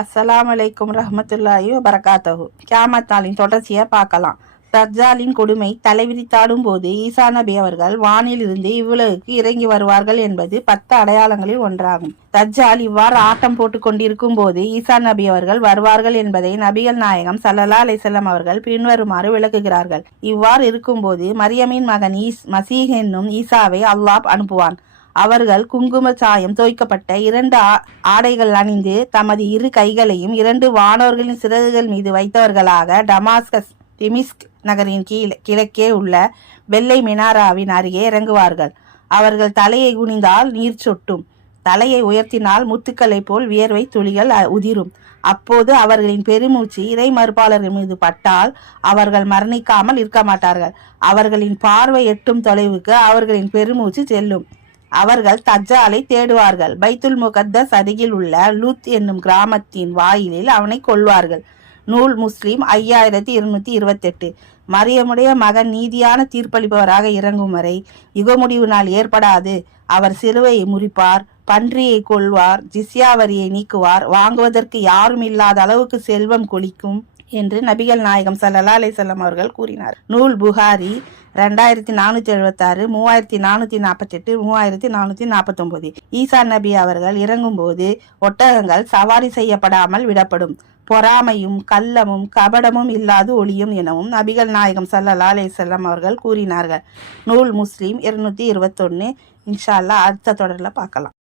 அஸ்ஸலாமு அலைக்கும் ரஹ்மத்துல்லாஹி வபரகாத்துஹு. கியாமத் நாளின் தொடர்ச்சியை பார்க்கலாம். தஜ்ஜாலின் கொடுமை தலைவிரித்தாடும் போது ஈசா நபி அவர்கள் வானிலிருந்து இவ்வுலகுக்கு இறங்கி வருவார்கள் என்பது 10 அடையாளங்களில் ஒன்றாகும். தஜ்ஜால் இவ்வாறு ஆட்டம் போட்டு கொண்டிருக்கும் போது ஈசா நபி அவர்கள் வருவார்கள் என்பதை நபிகள் நாயகம் ஸல்லல்லாஹு அலைஹி வஸல்லம் அவர்கள் பின்வருமாறு விளக்குகிறார்கள். இவ்வாறு இருக்கும்போது மரியமின் மகன் மசீஹ் என்னும் ஈசாவை அல்லாஹ் அனுப்புவான். அவர்கள் குங்கும சாயம் தோய்க்கப்பட்ட 2 ஆடைகள் அணிந்து தமது 2 கைகளையும் 2 வானோர்களின் சிறகுகள் மீது வைத்தவர்களாக டெமிஸ்க் நகரின் கிழக்கே உள்ள வெள்ளை மினாராவின் அருகே இறங்குவார்கள். அவர்கள் தலையை குனிந்தால் நீர் சொட்டும், தலையை உயர்த்தினால் முத்துக்களை போல் வியர்வை துளிகள் உதிரும். அப்போது அவர்களின் பெருமூச்சு இறை மறுப்பாளர்கள் மீது பட்டால் அவர்கள் மரணிக்காமல் இருக்க மாட்டார்கள். அவர்களின் பார்வை எட்டும் தொலைவுக்கு அவர்களின் பெருமூச்சு செல்லும். அவர்கள் தஜ்ஜாலை தேடுவார்கள். பைத்துல் முகத்தஸ் அருகில் உள்ள லுத் என்னும் கிராமத்தின் வாயிலில் அவனை கொல்வார்கள். நூல் முஸ்லிம் 5228. மரியமுடைய மகன் நீதியான தீர்ப்பளிப்பவராக இறங்கும் வரை யுகமுடிவு நாள் ஏற்படாது. அவர் சிலுவையை முறிப்பார், பன்றியை கொள்வார், ஜிஸ்யா வரியை நீக்குவார், வாங்குவதற்கு யாரும் இல்லாத அளவுக்கு செல்வம் கொளிக்கும் என்று நபிகள் நாயகம் ஸல்லல்லாஹு அலைஹி வஸல்லம் அவர்கள் கூறினார். நூல் புகாரி 2476, 3448, 3449. ஈசா நபி அவர்கள் இறங்கும்போது ஒட்டகங்கள் சவாரி செய்யப்படாமல் விடப்படும். பொறாமையும் கள்ளமும் கபடமும் இல்லாது ஒளியும் எனவும் நபிகள் நாயகம் ஸல்லல்லாஹு அலைஹி வஸல்லம் அவர்கள் கூறினார்கள். நூல் முஸ்லிம் 221. இன்ஷா அல்லாஹ் அடுத்த தொடரில் பார்க்கலாம்.